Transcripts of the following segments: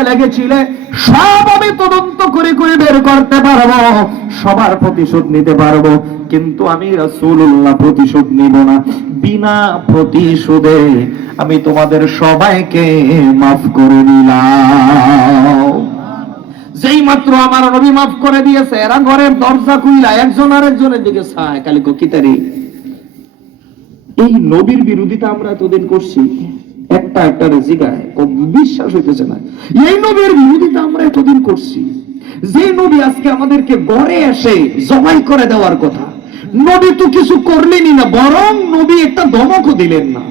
মধ্যে লেগেছিলে সব আমি তদন্ত করে করে বের করতে পারবো, সবার প্রতিশোধ নিতে পারবো, কিন্তু আমি রাসূলুল্লাহ প্রতিশোধ নিব না। বিনা প্রতিশোধে আমি তোমাদের সবাইকে মাফ করে দিলাম। যেই মাত্র আমার নবী মাফ করে দিয়েছে, এরা ঘরের দরজা খুইলা একজন আরেকজনের দিকে চায়, খালি কিতারি এই নবীর বিরোধিতা আমরা এতদিন করছি, একটা জিগায় বিশ্বাস হইতেছে না। এই নবীর বিরোধিতা আমরা এতদিন করছি, যে নবী আজকে আমাদেরকে ঘরে এসে জবাই করে দেওয়ার কথা, নবী তো কিছু করলেনই না, বরং নবী একটা ধমকও দিলেন না।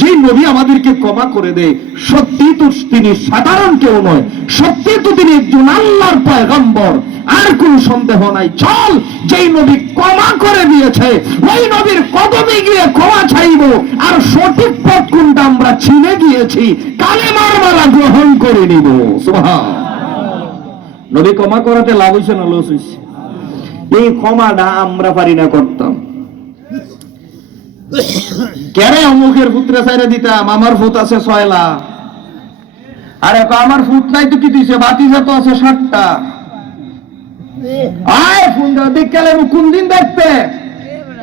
যে নবী আমাদেরকে ক্ষমা করে দেয়, সত্যি তো তিনি সাধারণ কেউ নয়, সত্যি তো তিনি একজন আল্লাহর পয়গম্বর, আর কোন সন্দেহ নাই। চল, যেই নবী ক্ষমা করে দিয়েছে ওই নবীর কদমে গিয়ে ক্ষমা চাইব, আর সঠিক পথ কোনটা আমরা চিনে গিয়েছি, কালেমার মালা গ্রহণ করে নিব। সুবহান। নবী ক্ষমা করাতে লাভ হইছে না লস হইছে? এই ক্ষমাটা আমরা পারি না করতাম। কেরে অমুকের পুত্রে ছাইরে দিতাম, আমার ফুট আছে 6 লাখ, আরে আমার ফুট নাই তো কি দিছে, বাতিজা তো আছে 60টা। আয় ফোন দেখলে কোন দিন দেখতে,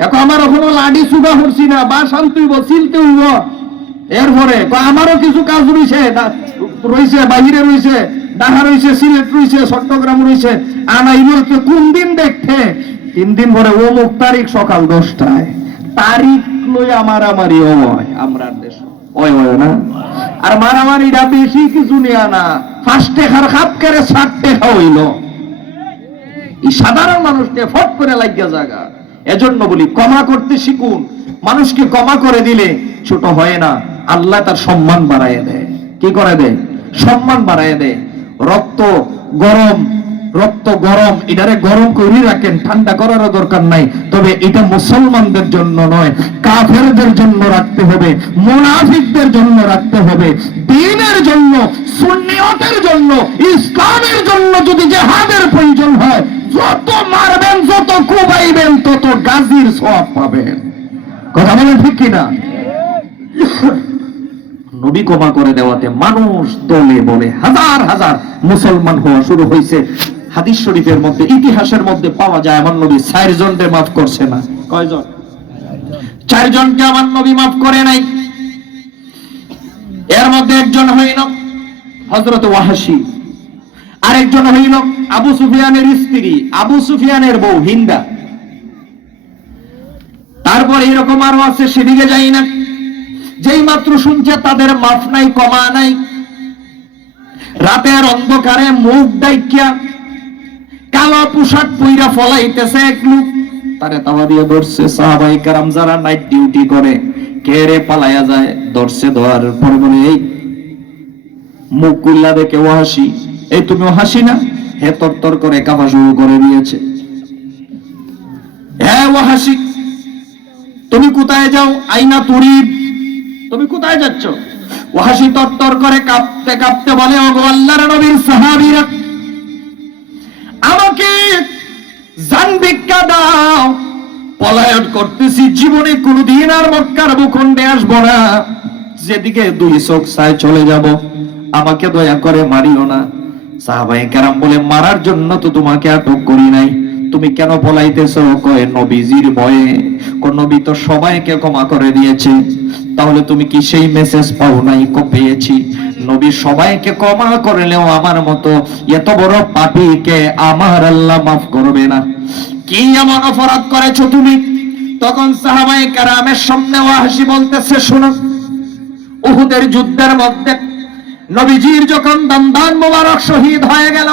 এখন আমার ওখানে লাডি সুগা করছি না, বা শান্তি বসিলতে হইব। এরপরে আমারও কিছু কাজ রয়েছে, বাহিরে রয়েছে, ঢাকা রয়েছে, সিলেট রয়েছে, চট্টগ্রাম রয়েছে, আনাইল কোন দিন দেখতে। 3 দিন পরে অমুক তারিখ সকাল 10টায়, তারিখ লই মারামারি হয় আমরা দেশ হয় না। আর মারামারিটা বেশি কিছু নিয়ে না, 5 টাকার খাপ করে 60 টাকা হইল, এই সাধারণ মানুষকে ফট করে লাগিয়া জায়গা। এজন্য বলি ক্ষমা করতে শিখুন। মানুষকে ক্ষমা করে দিলে ছোট হয় না, আল্লাহ তার সম্মান বাড়ায় দেয়। কি করে দেয়? সম্মান বাড়ায় দেয়। রক্ত গরম, এটারে গরম করে রাখেন, ঠান্ডা করার দরকার নাই। তবে এটা মুসলমানদের জন্য নয়, কাফেরদের জন্য রাখতে হবে, মুনাফিকদের জন্য রাখতে হবে, দ্বীনের জন্য, সুন্নিয়তের জন্য, ইসলামের জন্য যদি জিহাদের প্রয়োজন হয়, যত মারবেন, যত কুবাইবেন, তত গাজীর সওয়াব পাবেন। কথা বলেন ঠিক কিনা? নবী ক্ষমা করে দেওয়াতে মানুষ দলে বলে হাজার হাজার মুসলমান হওয়া শুরু হয়েছে। হাদিস শরীফের মধ্যে, ইতিহাসের মধ্যে পাওয়া যায় আমার নবী 4 জনকে মাফ করছে না। কয়জন? 4 জনকে আমার নবী মাফ করে নাই। এর মধ্যে একজন হইল হযরত ওয়াহাশী, আরেকজন হইল আবু সুফিয়ানের স্ত্রী, আবু সুফিয়ানের বউ হিন্দা। তারপর এরকম আরো আছে, সেদিকে যাই না। যেই মাত্র শুনছে তাদের মাফ নাই, ক্ষমা নাই, রাতের অন্ধকারে মুখ ডাইকিয়া কালো পোশাক পইরা ফলাইতেছে এক লোক, তারে তাওয়া দিয়ে ধরছে। সাহাবায়ে কেরাম যারা নাইট ডিউটি করে, কেড়ে পালায়া যায়, ধরছে, ধরার পর বলে এই মুখ কুল্লা দেখে ওয়াহাশী, এই তুমি ওয়াহাশী না? হে তরতর করে কাঁপা শুরু করে দিয়েছে। হ্যাঁ ওয়াহাশী, তুমি কোথায় যাও? আইনা তুরিদ, তুমি কোথায় যাচ্ছ? ওয়াহাশী তরতর করে কাঁপতে কাঁপতে বলে, ওগো আল্লাহর নবীর সাহাবীরা, আমাকে জান ভিক্ষা দাও, পলায়ন করতেছি, জীবনে কোনদিন আর মক্কার ভূখণ্ডে আসবো না, যেদিকে 2 চোখ চায় চলে যাব, আমাকে দয়া করে মারিও না। সাহাবায়ে কেরাম বলে, মারার জন্য তো তোমাকে আটক করি নাই, তুমি কেন পলাইতেছো? কয় নবীজির ভয়ে। কোন নবী তো সবাইকে ক্ষমা করে দিয়েছে, তাহলে তুমি কি সেই মেসেজ পাও নাই? পেয়েছি। নবী সবাইকে ক্ষমা করলেও আমার মতো এত বড় পাপীকে আমার আল্লাহ মাফ করবে না। কি এমন অপরাধ করেছো তুমি? তখন সাহাবায়ে কেরামের সামনে ওয়াহাশী বলতেছে, শুনো, উহুদের যুদ্ধের মধ্যে নবীজির যখন দন্দান মোবারক শহীদ হয়ে গেল,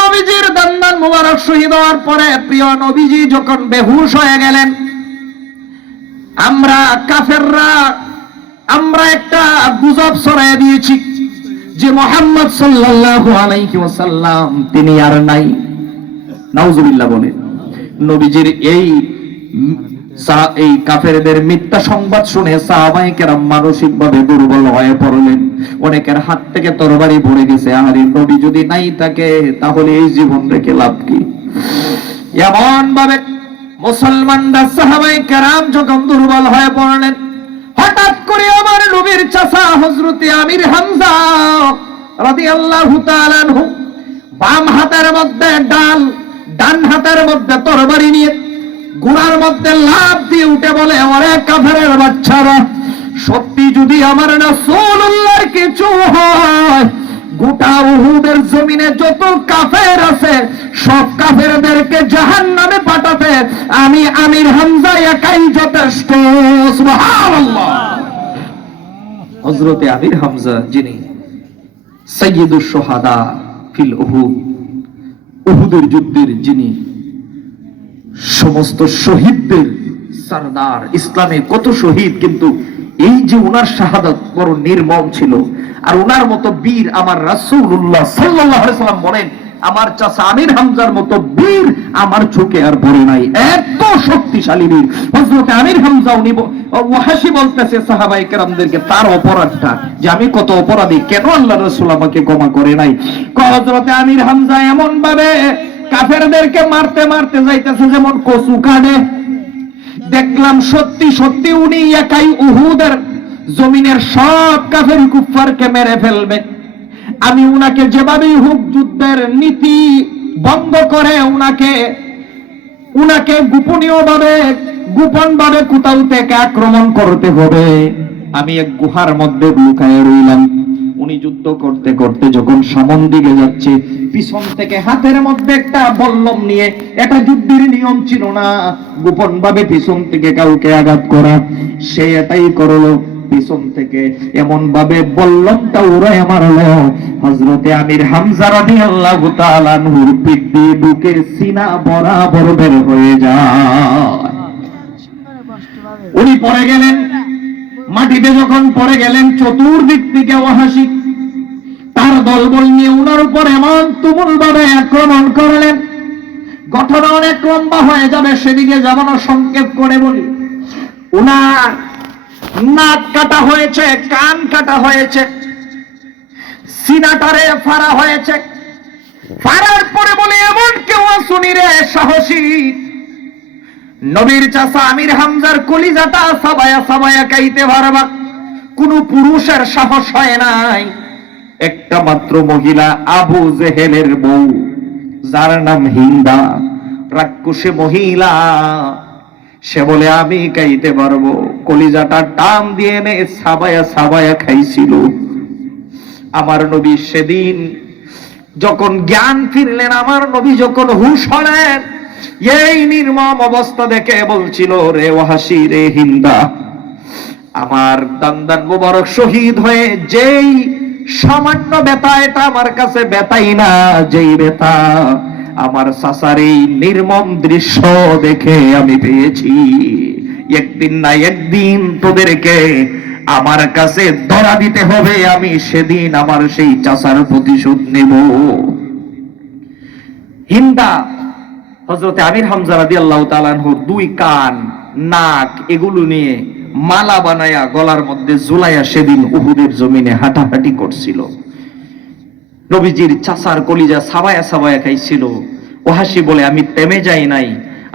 নবীজির দন্দান মোবারক শহীদ হওয়ার পরে প্রিয় নবীজি যখন বেহুশ হয়ে গেলেন, আমরা কাফেররা আমরা একটা গুজব ছড়াইয়া দিয়েছি যে মুহাম্মদ সাল্লাল্লাহু আলাইহি ওয়াসাল্লাম তিনি আর নাই। নাউজুবিল্লাহ বলে। নবীজির এই কাফেরদের মিথ্যা সংবাদ শুনে সাহাবায়ে কেরাম মানসিকভাবে দুর্বল হয়ে পড়লেন। অনেকের হাত থেকে তরবারি পড়ে গেছে, আরে নবী যদি নাই থাকে তাহলে এই জীবন রেখে লাভ কি? এমন ভাবে মুসলমানরা সাহাবায়ে কেরাম যখন দুর্বল হয়ে পড়লেন, হঠাৎ করে আমার নবীর চাচা হযরত আমির হামজা রাদিয়াল্লাহু তাআলা আনহু বাম হাতের মধ্যে ডাল, ডান হাতের মধ্যে তরবারি নিয়ে ঘোড়ার মধ্যে লাফ দিয়ে উঠে বলে, ওরে কাফেরের বাচ্চারা, সত্যি যদি আমার রাসূলুল্লাহর কিছু হয়, গোটা উহুদের জমিনে যত কাফের আছে সব কাফেরদেরকে জাহান্নামে পাঠাতে আমি আমির হামজা একাই যথেষ্ট। সুবহানাল্লাহ। হযরতে আমির হামজা যিনি সাইয়্যিদুশ শুহাদা ফিল উহুদ, উহুদের যুদ্ধের যিনি সমস্ত শহীদদের সরদার, ইসলামে কত শহীদ, কিন্তু এই যে উনার শাহাদাত বড় নির্মম ছিল। আর উনার মতো বীর আমার রাসূলুল্লাহ সাল্লাল্লাহু আলাইহি ওয়াসাল্লাম বলেন, আমার চাচা আমির হামজার মতো বীর আমার চোখে আর পড়ে নাই, এত শক্তিশালী বীর হযরত আমির হামজা। উনি ওয়াহাশি বলতেছে সাহাবায়ে কেরামদেরকে তার অপরাধটা, যে আমি কত অপরাধী, কেন আল্লাহর রাসূল আমাকে ক্ষমা করে নাই। হযরত আমির হামজা এমন ভাবে কাফেরদেরকে মারতে মারতে যাইতেছে যেমন কচু কাটে। দেখলাম সত্যি সত্যি উনি একাই উহুদের জমিনের সব কাফের কুফফারকে মেরে ফেলবে। আমি উনাকে যেভাবেই হোক যুদ্ধের নীতি বন্ধ করে উনাকে গোপন ভাবে কোথাও থেকে আক্রমণ করতে হবে। আমি এক গুহার মধ্যে লুকায় রইলাম। উনি যুদ্ধ করতে করতে যখন সামন দিকে যাচ্ছে, পিছন থেকে হাতের মধ্যে একটা বল্লম নিয়ে, এটা যুদ্ধের নিয়ম ছিল না গোপন ভাবে পিছন থেকে কাউকে আঘাত করা, সে এটাই করলো। পিছন থেকে এমন ভাবে বল্লমটা উড়ায় মারলো, হযরতে আমির হামজা রাদিয়াল্লাহু তাআলা আনহুর পিঠ দিয়ে বুকে সিনা বরাবর বের হয়ে যায়। উনি পড়ে গেলেন মাটিতে। যখন পড়ে গেলেন, চতুর্দিক থেকে ওয়াহাশি তার দলবল নিয়ে উনার উপর এমন তুমুল ভাবে আক্রমণ করলেন। ঘটনা অনেক লম্বা হয়ে যাবে, সেদিকে যাবানোর সংক্ষেপ করে বলি। উনার নাক কাটা হয়েছে, কান কাটা হয়েছে, সিনাটারে ফাড়া হয়েছে। ফাড়ার পরে বলে, এমন কেউ শুনি রে সাহসী, নবীর চাচা আমির হামজার কলিজাটা সাবায়া সাবায়া খাইতে পারবা, কোন পুরুষের সাহস হয় নাই। একটা মাত্র মহিলা, আবু জেহেলের বউ, যার নাম হিন্দা, রাক্ষসী মহিলা, সে বলে আমি খাইতে পারবো। কলিজাটা টান দিয়ে নে সাবায়া সাবায়া খাইছিল। আমার নবী সেদিন যখন জ্ঞান ফিরলেন, আমার নবী যখন হুঁশ হলেন, এই নির্মম অবস্থা দেখে বলছিল, রে ওয়াহাশি, রে হিন্দা, আমার দান্দান মুবারক শহীদ হয়ে যেই সামান্য ব্যথা, এটা আমার কাছে ব্যথাই না, যেই ব্যথা আমার চাচার এই নির্মম দৃশ্য দেখে আমি পেয়েছি, একদিন না একদিন তোদেরকে আমার কাছে ধরা দিতে হবে, আমি সেদিন আমার সেই চাচার প্রতিশোধ নেব। হিন্দা হযরতে আমির হামজা রাদিয়াল্লাহু তাআলা আনহুর দুই কান, নাক, এগুলো নিয়ে মালা বানায়া গলার মধ্যে ঝুলাইয়া সেদিন উহুদের জমিনে হাঁটাহাঁটি করছিল। নবীজির চাচার কলিজা সাবায়া সাবায়া খাইছিল। ওয়াহাশি বলে, আমি থেমে যাই নাই,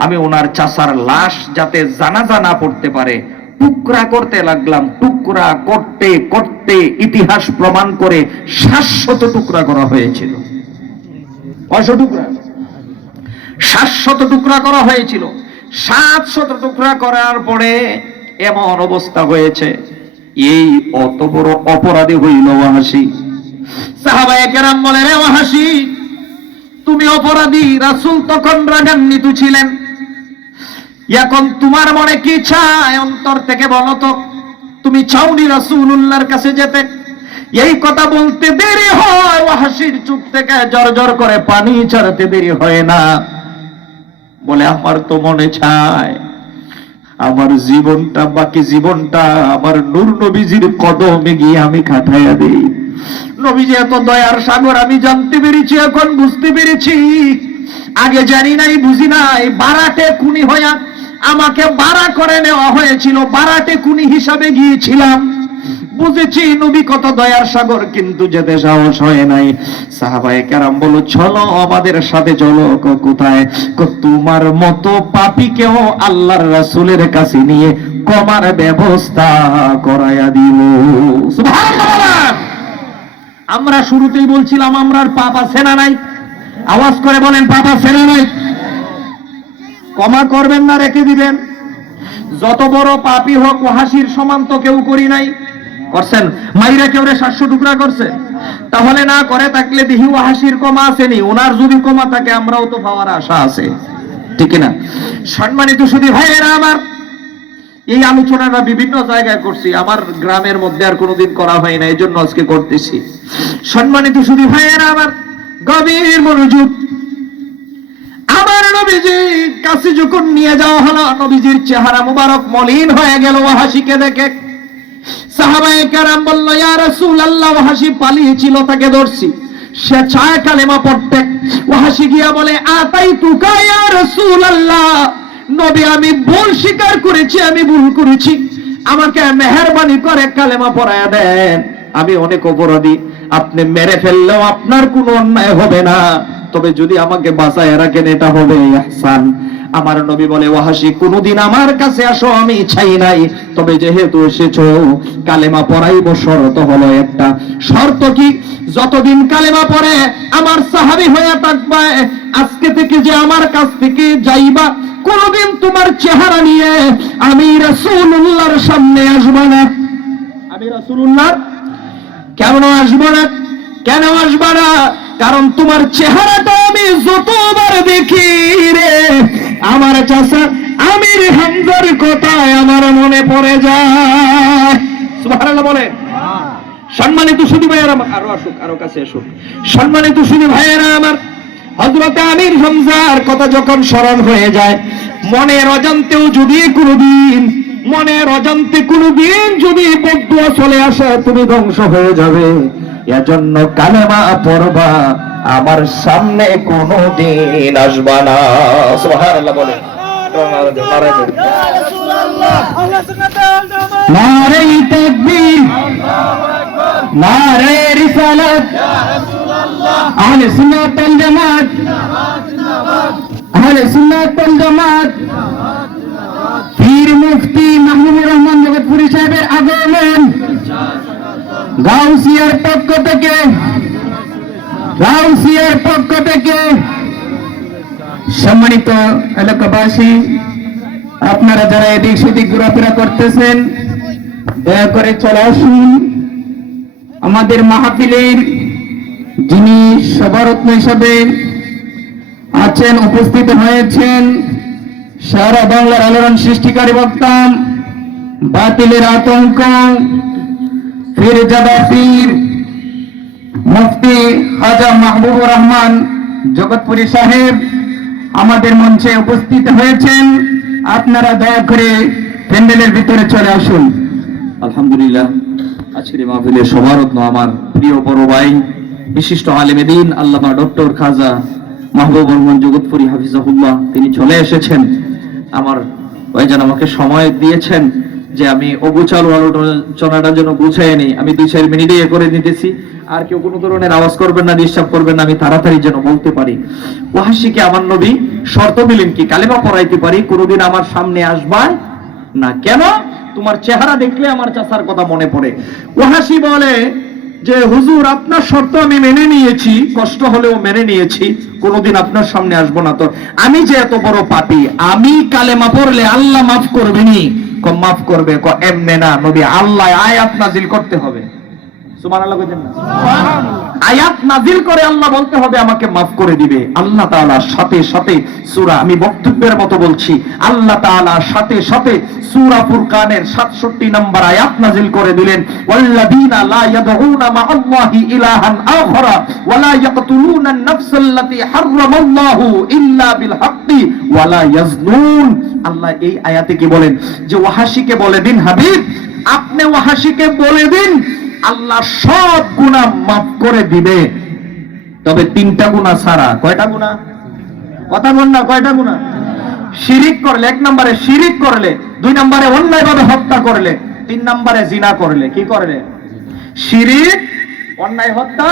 আমি ওনার চাচার লাশ যাতে জানাজা না পড়তে পারে টুকরা করতে লাগলাম। টুকরা করতে করতে ইতিহাস প্রমাণ করে 700 টুকরা করা হয়েছিল। 500 টুকরা, 700 টুকরা করা হয়েছিল। 700 টুকরা করার পরে এমন অবস্থা হয়েছে, এই অত বড় অপরাধী হইল ওয়াহাশি। সাহাবায়ে কেরাম বলে, রে ওয়াহাশি, তুমি অপরাধী। রাসূল তখন রাগান্বিত ছিলেন। এখন তোমার মনে কি চায় অন্তর থেকে বলো তো? তুমি চাওনি রাসূলুল্লাহর কাছে যেতে? এই কথা বলতে দেরি হয়, ওয়াহাশির চোখ থেকে জড়জড় করে পানি ঝরতে দেরি হয় না। বলে, আমার তো মনে চায় আমার জীবনটা, বাকি জীবনটা আমার নূর নবীজির কদমে গিয়ে আমি কাটাইয়া দেই। নবীজি এত দয়ার সাগর আমি জানতে পেরেছি, এখন বুঝতে পেরেছি। আগে জানি নাই, বুঝি নাই। বারাটে খুনি হইয়া আমাকে বাড়া করে নেওয়া হয়েছিল, বারাটে খুনি হিসাবে গিয়েছিলাম। বুঝেছি নবী কত দয়ার সাগর, কিন্তু যেতে সাহস হয় নাই। সাহাবায়ে কেরাম বলো, চলো আমাদের সাথে চলো। কোথায়? তোমার মতো পাপীকেও আল্লাহর রাসূলের কাছে নিয়ে ক্ষমার ব্যবস্থা করাইয়া দিব। সুবহানাল্লাহ। আমরা শুরুতেই বলছিলাম আমরার পাপ আছে না নাই? আওয়াজ করে বলেন পাপ আছে না নাই? ক্ষমা করবেন না রেখে দিবেন? যত বড় পাপী হোক ওয়াহাশির সমান তো কেউ করি নাই। করছেন? মাইরা কেউ 700 টুকরা করছে? তাহলে না করে থাকলে দেখি ওয়াহাশির ক্ষমা আসেনি, ওনার যদি ক্ষমা থাকে আমরাও তো পাওয়ার আশা আছে, ঠিক না? সম্মানিত শুধু ভাইয়েরা আমার, এই আলোচনাটা বিভিন্ন জায়গায় করছি, আমার গ্রামের মধ্যে আর কোনোদিন করা হয় না, এই জন্য আজকে করতেছি। সম্মানিত শুধু ভাইয়েরা আমার, গভীর মনোযোগ। আমার নবীজি কাছে যখন নিয়ে যাওয়া হলো, নবীজির চেহারা মুবারক মলিন হয়ে গেল ওয়াহাশিকে দেখে। সাহাবায়ে কেরাম বলল, ইয়া রাসূলুল্লাহ, ওয়াহাশি পালিয়েছিল, তাকে ধরছি, সে চায় কালেমা পড়তে। ওয়াহাশি গিয়া বলে, আতাইতুকা ইয়া রাসূলুল্লাহ, নবী আমি ভুল স্বীকার করেছি, আমি ভুল করেছি, আমাকে মেহেরবানি করে কালেমা পড়ায়া দেন, আমি অনেক অপরাধী, আপনি মেরে ফেললেও আপনার কোনো অন্যায় হবে না, তবে যদি আমাকে বাঁচায় রাখেন এটা হবে ইহসান। আমার নবী বলে, ওয়াহাশি কোনদিন আমার কাছে আসো আমি চাই নাই, তবে যেহেতু এসেছো কালেমা পড়াইব, শর্ত হলো একটা। শর্ত কি? যতদিন কালেমা পড়ে আমার সাহাবী হয়ে থাকবে, আজকে থেকে যে আমার কাছ থেকে যাইবা, কোনদিন তোমার চেহারা নিয়ে আমি রাসূলুল্লাহর সামনে আসবো না। আমি রাসূলুল্লাহর কেন আসবো না? কেন আসবো না? কারণ তোমার চেহারাটা আমি যতবার দেখি রে, আমার চাচা আমির হামজার কথায় আমার মনে পড়ে যায়। সুবহানাল্লাহ বলে। সম্মানিত সুধী ভাইয়েরা, আরো আসুক, আরো কাছে আসুক। সম্মানিত সুধী ভাইয়েরা আমার, হযরত আমির হামজার কথা যখন স্মরণ হয়ে যায়, মনের অজান্তেও যদি কোনোদিন যদি বদদুয়া চলে আসে, তুমি ধ্বংস হয়ে যাবে, এজন্য কালেমা পড়বা, আমার সামনে কোনোদিন আসবা না। সুবহানাল্লাহ বলে। নারে তাকবীর, নারে রিসালাত, আহলে সুন্নাত ওয়াল জামাত, আহলে সুন্নাত ওয়াল জামাত। পীর মুফতি মাহমুদুর রহমান জগৎপুরী সাহেবের আগমন, গাউসিয়ার পক্ষ থেকে সম্মানিত এলাকাবাসী, আপনারা যারা এদিক সেদিক ঘোরাফেরা করতেছেন, দয়া করে চলে আসুন। আমাদের মাহফিলের যিনি সভারত্ন হিসাবে আছেন, উপস্থিত হয়েছেন, সারা বাংলার আলোড়ন সৃষ্টিকারী বক্তা, বাতিলের আতঙ্ক, ফিরজাদা পীর মুফতি খাজা মাহবুবুর রহমান জগৎপুরী সাহেব আমাদের মঞ্চে উপস্থিত হয়েছেন। আপনারা দয়া করে প্যান্ডেলের ভিতরে চলে আসুন। আলহামদুলিল্লাহ, আজকের মাহফিলের সভারত্ন আমার প্রিয় বড় ভাই, বিশিষ্ট আলেমে দ্বীন আল্লামা ডক্টর খাজা মাহবুবুর রহমান জগৎপুরী হাফিজাহুল্লাহ, তিনি চলে এসেছেন। আমার ভাইজান আমাকে সময় দিয়েছেন যে আমি অগুচালু আলোচনাটা যেন গুছাই নি, আমি 2-4 মিনিটে করে নিতেছি, আর কেউ কোনো ধরনের আওয়াজ করবেন না, ডিস্টার্ব করবেন না, আমি তাড়াতাড়ি যেন বলতে পারি। ওয়াহাশিকে আমার নবী শর্ত দিলেন কি? কালেমা পড়াইতে পারি, কোনোদিন আমার সামনে আসবা না। কেন? তোমার চেহারা দেখলে আমার চাচার কথা মনে পড়ে। ওয়াহাশি বলে যে হুজুর, আপনার শর্ত আমি মেনে নিয়েছি, কষ্ট হলেও মেনে নিয়েছি, কোনোদিন আপনার সামনে আসবো না। তো আমি যে এত বড় পাপী, আমি কালেমা পড়লে আল্লাহ মাফ করবেনি? মাফ করবে। এমনে না, নবী আল্লাহ আয়াত নাজিল করতে হবে। সুবহানাল্লাহ কইতেন না? আয়াত নাজিল করে আল্লাহ বলতে হবে আমাকে মাফ করে দিবে। আল্লাহ তাআলা সাথে সাথে সূরা, আমি বক্তব্যের মতো বলছি, আল্লাহ তাআলা সাথে সাথে সূরা ফুরকানের 67 নম্বর আয়াত নাজিল করে দিলেন, ওয়াল্লাযীনা লা ইয়াদউনা মা'আল্লাহি ইলাহান আখরা ওয়া লা ইয়াকতুলুনা আন-নাফসাল্লাতী হারামাল্লাহু ইল্লা বিল হাক্কি ওয়া লা ইয়াজনুন। আল্লাহ এই আয়াতে কি বলেন? যে ওয়াহাশিকে বলে দিন, হাবিব আপনি ওয়াহাশিকে বলে দিন আল্লাহ সব গুনাহ মাফ করে দিবে, তবে 3টা গুনাহ ছাড়া। কয়টা গুনাহ? কথা বল না, কয়টা গুনাহ? শিরিক করলে, 1 নম্বরে শিরিক করলে, 2 নম্বরে অন্যায়ভাবে হত্যা করলে, 3 নম্বরে জিনা করলে। কি করলে? শিরিক, অন্যায় হত্যা,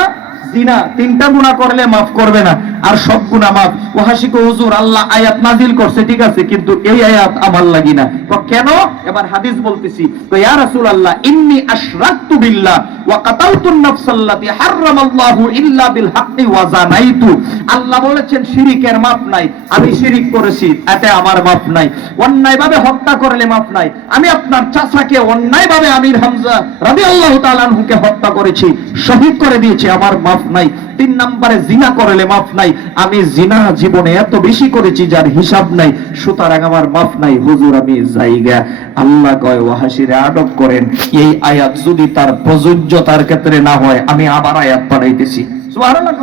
জিনা, তিনটা গুনাহ করলে মাফ করবে না, আর সব গুনাহ মাফ। ওয়াহাসি কো হুজুর আল্লাহ আয়াত নাজিল করছে ঠিক আছে, কিন্তু এই আয়াত আমার লাগি না। কেন? এবার হাদিস বলতেছি। তো ইয়া রাসূলুল্লাহ ইন্নী আশরাকতু বিল্লাহ ওয়া কাতালতু নাফসাল্লাতী হারামাল্লাহু ইল্লা বিল হাক্কি ওয়া জানাইতু। আল্লাহ বলেছেন শিরিকের মাপ নাই, আমি শিরিক করেছি এতে আমার মাপ নাই। অন্যায়ভাবে হত্যা করলে মাপ নাই, আমি আপনার চাচাকে অন্যায়ভাবে আমির হামজা রাদিয়াল্লাহু তাআলা আনহুকে হত্যা করেছি, শহীদ করে দিয়েছি, আমার মাফ নাই। 3 নম্বরে জিনা করলে মাফ নাই, আমি জিনা জীবনে এত বেশি করেছি যার হিসাব নাই, সুতরাং আমার মাফ নাই। হুজুর আমি জায়গা। আল্লাহ কয় ওয়াহাসিরে আদব করেন, এই আয়াত যদি তার প্রযোজ্যতার ক্ষেত্রে না হয় আমি আবার আয়াত পাঠাইতেছি। সুবহানাল্লাহ।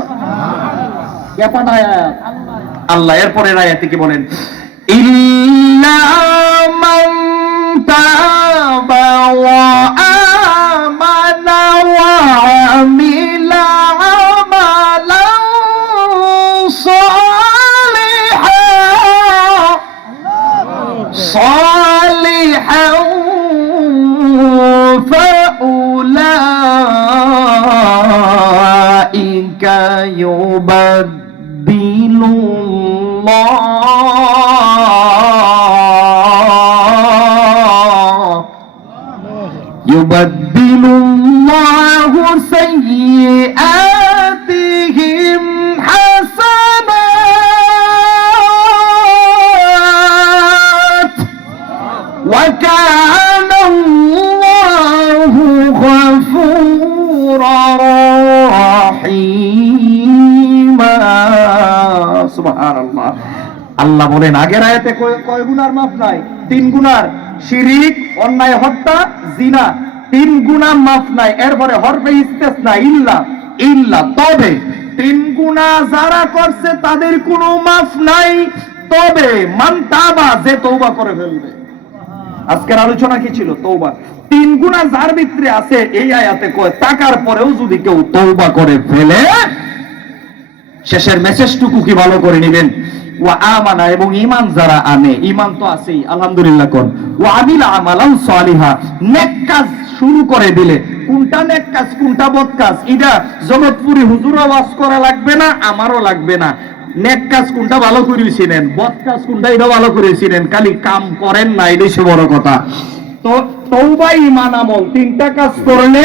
কেমন আয়াত? আল্লাহ এরপরের আয়াতে কি বলেন? ইল্লা মান তাবা ওয়া আমানা ওয়া আমিলা আমালান সালিহান ফাউলাইকা ইউবাদদিলুল্লাহু সাইয়্যাতিহিম হাসানাত ওয়া কানাল্লাহু গফুরার রাহিমা। সুবহানাল্লাহ। আল্লাহ বলেন আগের আয়াতে কয় গুনার মাফ নাই? 3 গুনার, শিরিক, অন্যায় হত্যা, জিনা, 3 গুনাহ মাফ নাই। এরপরে হরফে ইস্তেসনা ইল্লা, ইল্লা তবে 3 গুনাহ যারা করছে তাদের কোনো মাফ নাই, তবে মান তাবা যে তওবা করে ফেলবে। আজকের আলোচনা কি ছিল? তওবা। 3 গুনাহ যার ভিতরে আছে এই আয়াতে কয় টাকার পরেও যদি কেউ তওবা করে ফেলে, শেষের মেসেজটুকু কি ভালো করে নেবেন। ওয়া আমানা, এবং ঈমান যারা আনে, ঈমান তো আছেই আলহামদুলিল্লাহ কোন, ওয়া আমিলা আমালান সালিহা, নেক কাজ শুরু করে দিলে। কোনটা নেক কাজ কোনটা বদ কাজ এটা জগৎপুরি হুজুরও ওয়াজ করা লাগবে না, আমারও লাগবে না। নেক কাজ কোনটা ভালো করেছিলেন, বদ কাজ কোনটা এটা ভালো করেছিলেন, খালি কাম করেন না, এটাই সে বড় কথা। তো তওবা, ঈমান, আমল 3টা কাজ করলে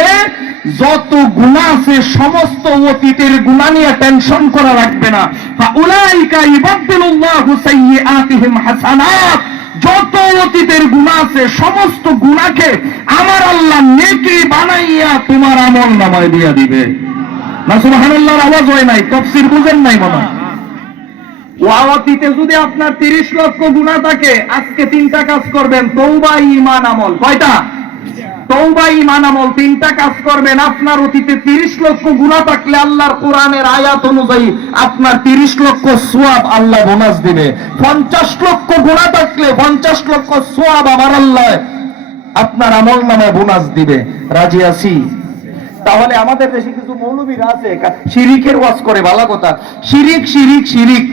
যত গুনাহ আছে সমস্ত অতীতের গুনাহ নিয়ে টেনশন করা লাগবে না। ফাউলাইকা ইবাদদিলুল্লাহু সাইয়্যাতিহিম হাসানাত, যত অতীতের গুনাহ আছে সমস্ত গুনাহকে আমার আল্লাহ নেকি বানাইয়া তোমার আমল নামায় দিয়া দিবে। না সুবহানাল্লাহর আওয়াজ হয় নাই? তাফসীর বুঝেন নাই মনে হয়? অতীতে যদি আপনার 30 লক্ষ গুনাহ থাকে, আজকে 3টা কাজ করবেন, তওবা, ঈমান, আমল। কয়টা? তওবা, ঈমান, আমল 3টা কাজ করবেন। আপনার অতীতে 30 লক্ষ গুনাহ থাকলে আল্লাহর কোরআনের আয়াত অনুযায়ী আপনার 30 লক্ষ সওয়াব আল্লাহ বোনাস দিবে। 50 লক্ষ গুনাহ থাকলে 50 লক্ষ সওয়াব আমার আল্লাহ আপনার আমলনামায় বোনাস দিবে। রাজি আছি? তাহলে আমাদের দেশে কিছু মৌলবীরা আছে শিরিকের ওয়াজ করে, ভালো কথা, শিরিক শিরিক শিরিক।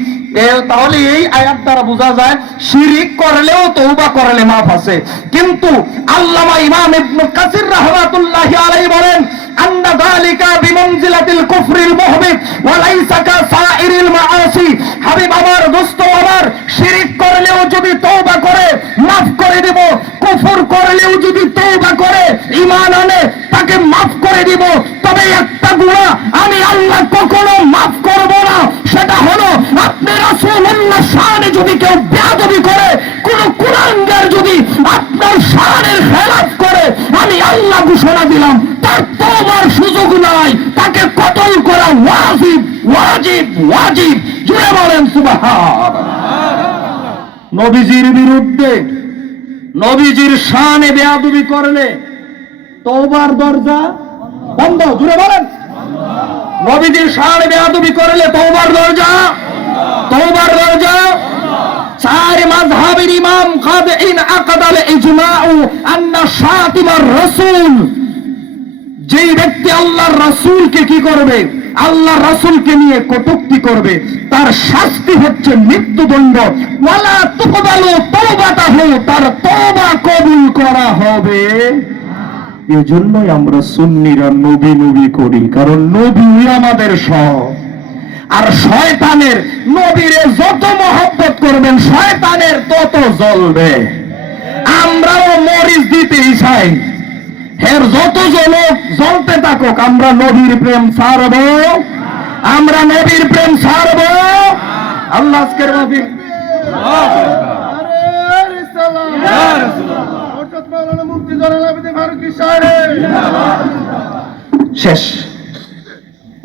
তাহলে এই আয়াত দ্বারা বোঝা যায় শিরিক করলেও তওবা করলে মাফ আছে। কিন্তু আল্লামা ইমাম ইবনে কাসির রাহমাতুল্লাহি আলাইহি বলেন আন্না যালিকা বিমানজিলাতিল কুফরিল মুহবিত ওয়া লাইসা কাসাইরিল মাআসি। হাবিব আমার, দোস্ত আমার, শিরিক করলেও যদি তওবা করে মাফ করে দেব, কুফর করলেও যদি তওবা করে ঈমান আনে তাকে মাফ করে দিব। তবে একটা গুনাহ আমি আল্লাহ কখনো মাফ করব না, সেটা হলো আপনি রাসূলুল্লাহ শানে যদি কেউ বেয়াদবি করে, কোন কুলাঙ্গার যদি আপনার শানের খেলাফ করে, আমি আল্লাহ ঘোষণা দিলাম তার তওবার সুযোগ নাই, তাকে কতল করা ওয়াজিব ওয়াজিব ওয়াজিব। জুড়ে বলেন সুবহানাল্লাহ। নবীজির বিরুদ্ধে, নবীজির শানে বেয়াদবি করলে তওবার দরজা বন্ধ। জুড়ে বলেন। নবীজির শানে বেয়াদবি করলে তওবার দরজা, তওবার দরজা। 4 মাযহাবের ইমাম কাদিন আকাদাল ইজমাউ আন্না শাতিমার রাসূল, যেই ব্যক্তি আল্লাহর রাসূলকে কি করবে, আল্লাহর রাসূলকে নিয়ে কটূক্তি করবে, তার শাস্তি হচ্ছে মৃত্যুদণ্ড। ওয়ালা তুকবালু তাওবাতাহু, তার তওবা কবুল করা হবে। এজন্যই আমরা সুন্নিরা নবী নবী করি, কারণ নবী আমাদের সব। আর শয়তানের নবীরে যত মহব্বত করবেন শয়তানের তত জ্বলবে। আমরাও মরিচ দিতেই চাই, এর যত জ্বলতে থাকুক, আমরা নবীর প্রেম ছাড়ব, আমরা নবীর প্রেম ছাড়ব। আল্লাহ আজকের মাহফিল শেষ।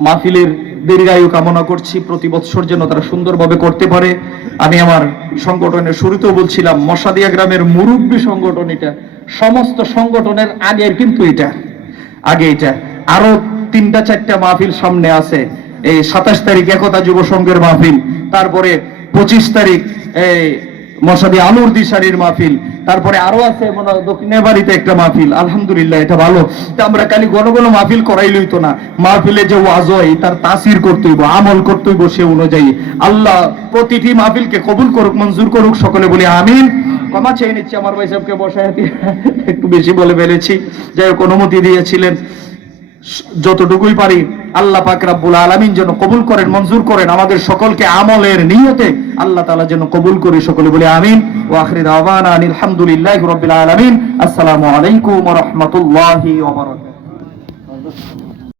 মাহফিলের দীর্ঘায়ু কামনা করছি, প্রতি বছর যেন তারা সুন্দরভাবে করতে পারে। আমি আমার সংগঠনের শুরুতেও বলছিলাম, মশাদিয়া গ্রামের মুরব্বী সংগঠন এটা, সমস্ত সংগঠনের আগের কিন্তু এটা, আগে এটা। আরো 3-4টা মাহফিল সামনে আছে। এই 27 তারিখ একতা যুব সংঘের মাহফিল, তারপরে 25 তারিখ এই মশাদি আলুর দিশারির মাহফিল, তারপরে আরো আছে দক্ষিণের বাড়িতে একটা মাহফিল। আলহামদুলিল্লাহ, এটা ভালো। তা আমরা খালি ঘন ঘন মাহফিল করাই লইতো না, মাহফিলে যে ওয়াজ হয় তার তাসির করতে হইব, আমল করতে হইব সে অনুযায়ী। আল্লাহ প্রতিটি মাহফিলকে কবুল করুক, মঞ্জুর করুক, সকলে বলি আমিন। ক্ষমা চেয়ে নিচ্ছি, আমার ভাই সাহেবকে বসায় একটু বেশি বলে ফেলেছি, যাই হোক অনুমতি দিয়েছিলেন। যতটুকুই পারি আল্লাহ পাক রব্বুল আলামিন যেন কবুল করেন, মঞ্জুর করেন, আমাদের সকলকে আমলের নিয়তে আল্লাহ তাআলা যেন কবুল করে, সকলে বলে আমিন। ওয়া আখিরু দাওয়ানা আলহামদুলিল্লাহি রাব্বিল আলামিন। আসসালামু আলাইকুম ওয়া রাহমাতুল্লাহি ওয়া বারাকাতুহু।